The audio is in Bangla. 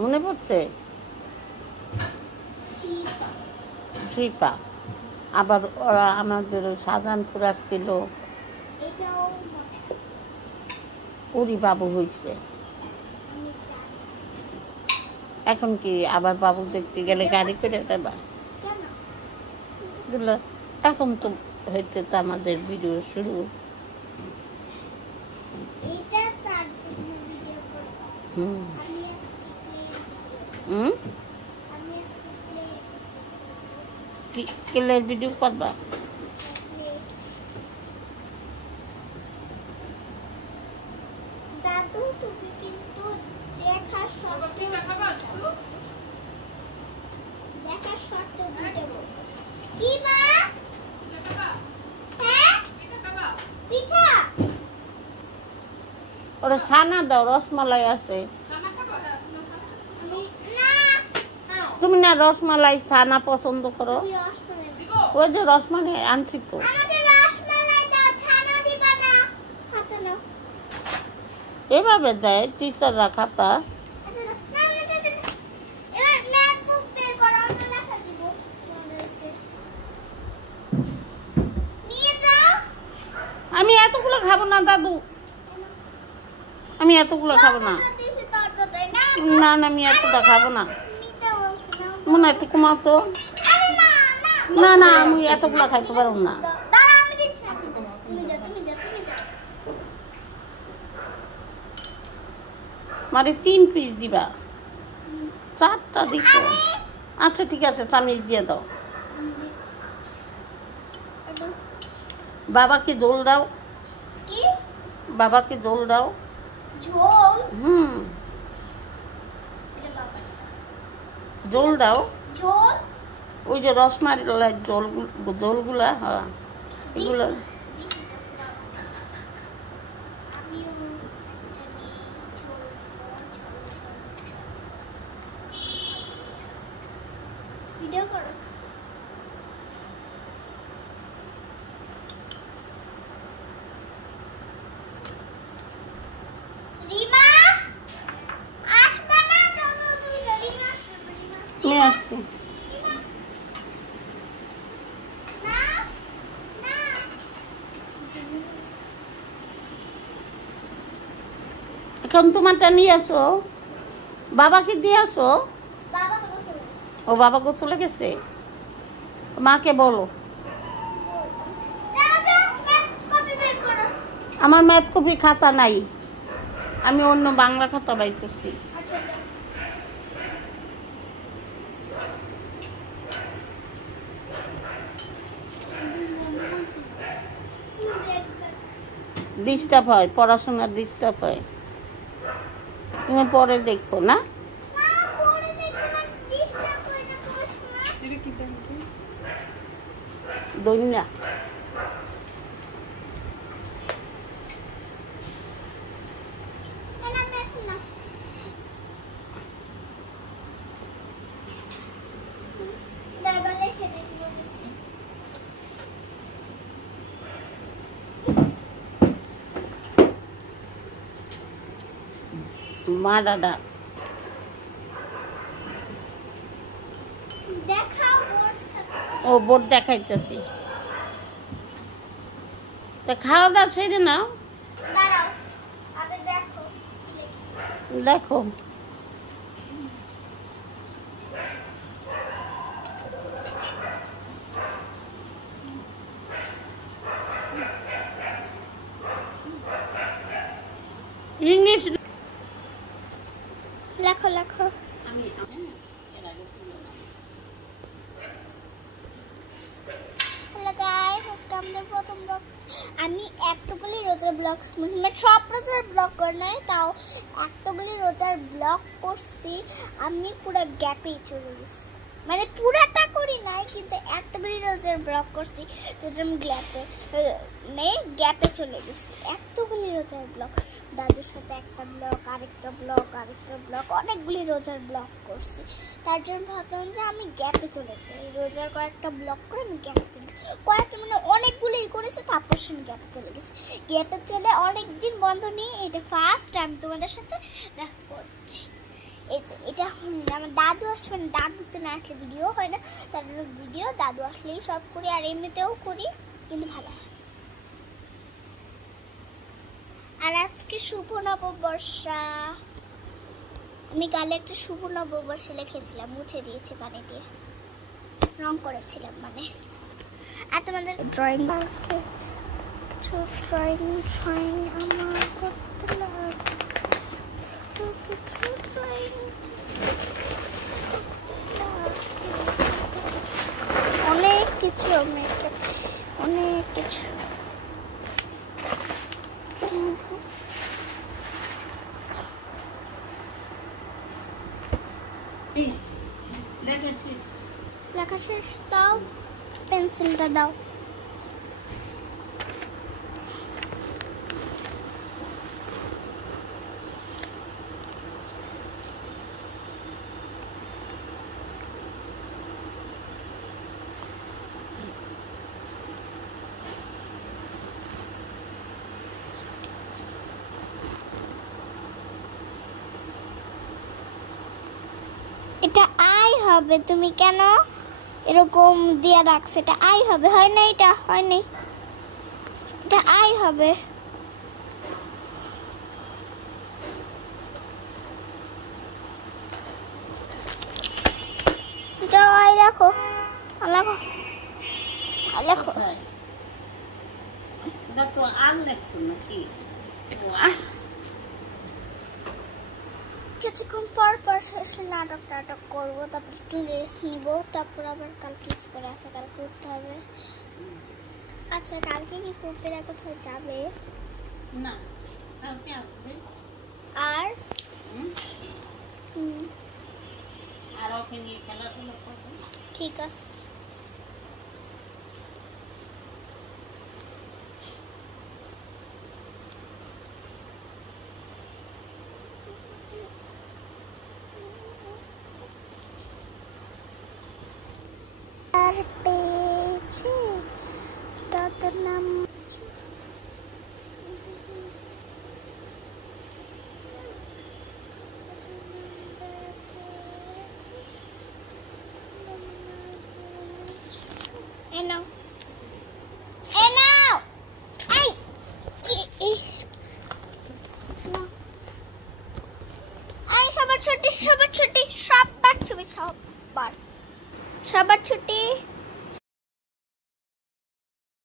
মনে পড়ছে? শিল্পা, আবার ওরা আমাদের শাহজাহানপুর আসছিল, ওরই বাবু হয়েছে। এখন কি আবার বাবু দেখতে গেলে গাড়ি করে দেবা? এখন তো হইতে তো আমাদের ভিডিও শুরু। কেলের ভিডিও করবা? দাদু তুমি কিন্তু দেখার শর্তে কি মা? হ্যাঁ পিঠা ওরা ছানা দাও, রসমালাই আছে। তুমি না রসমালাই ছানা পছন্দ করো? ওই যে রসমালাই আনছি তো। এভাবে দেয় টিচাররা খাতা। আমি এতগুলো খাবো না দাদু, আমি এতগুলো খাবো না। না না, আমি এতটা খাবো না। মনে একটু কমাও তো। না না, আমি এতগুলো খাইতে পারবো না। মানে 3 পিস দিবা? 4টা দিছো? আচ্ছা ঠিক আছে, চামিচ দিয়ে দাও। বাবাকে ঝোল দাও। বাবাকে ঝোল দাও। ঝোল দাও। ওই যে রসমালাই ঝোলগুলা, হ্যাঁ এগুলো। ভিডিও করো। রিমা আসবে না? চলো তুমি রিমা আসবে। নিয়ে আসছি। না না, এখন তোমারটা নিয়ে আসো, বাবাকে দিয়ে আসো। বাবা তো বসে ও বাবা গোসলে গেছে, মাকে বলো। আমার ম্যাথ কপি খাতা নাই, আমি অন্য বাংলা খাতা বাইর করছি। ডিস্টার্ব হয়, পড়াশোনার ডিস্টার্ব হয়। তুমি পরে দেখো না। দইনা মা দাদা ও বোর্ড দেখাইতেছি। তা খাওয়া দাওয়া সেরে নাও। দেখো ইংলিশ লেখো লেখো। আমাদের প্রথম ব্লগ, আমি এতগুলি রোজার ব্লগ, মানে সব রোজার ব্লগ করে নাই, তাও এতগুলি রোজার ব্লগ করছি। আমি পুরো গ্যাপেই চলে গেছি, মানে পুরাটা করি নাই কিন্তু এতগুলি রোজার ব্লগ করছি, তো আমি গ্যাপে চলে গেছি। এতগুলি রোজার ব্লগ, দাদুর সাথে একটা ব্লগ, আরেকটা ব্লগ, অনেকগুলি রোজার ব্লগ করছি। তার জন্য ভাবলাম যে আমি গ্যাপে চলে যাই, রোজার কয়েকটা ব্লগ করে আমি গ্যাপে চলে কয়েকটা, মানে অনেকগুলোই করেছি, তারপর আমি গ্যাপে চলে গেছি। গ্যাপে চলে অনেকদিন বন্ধ নিয়ে এটা ফার্স্ট টাইম তোমাদের সাথে দেখা করছি। এই যে এটা আমার দাদু আসবে না, দাদু তো না আসলে ভিডিও হয় না, তারপরে ভিডিও দাদু আসলেই সব করি, আর এমনিতেও করি, কিন্তু ভালো হয়। আর আজকে শুভ নববর্ষা, আমি কালে একটা শুভ নববর্ষে লিখেছিলাম, মুছে দিয়েছি পানি দিয়ে, রং করেছিলাম মানে। আর তোমাদের ড্রয়িং ড্রয়িং আমার করতে লাগে, অনেক কিছু আমি এঁকেছি, অনেক কিছু। লেখা শেষ, দাও পেন্সিলটা দাও। এটা আই হবে, তুমি কেন এরকম দিয়া রাখছো? এটা আই হবে, হয় না? এটা হয় নাই, এটা আই হবে। এটা আই রাখো, লেখো লেখো। এটা তো আর লেখছো নাকি? কিছুক্ষণ পর পর শেষে নাটক করবো, তারপর একটু রেস্ট নিবো, তারপর আবার কালকে স্কুলে আসা, কালকে উঠতে হবে। আচ্ছা, কালকে কি কুপিরা কোথায় যাবে? না, কালকে আসবে। আর আর ওকে নিয়ে খেলাধুলা করবে। ঠিক আছে। আর পেয়েছি তত নাম এনাও এনাও, এই এই সবার ছুটি, সবার ছুটি, সবার ছুটি, সবার ছুটি।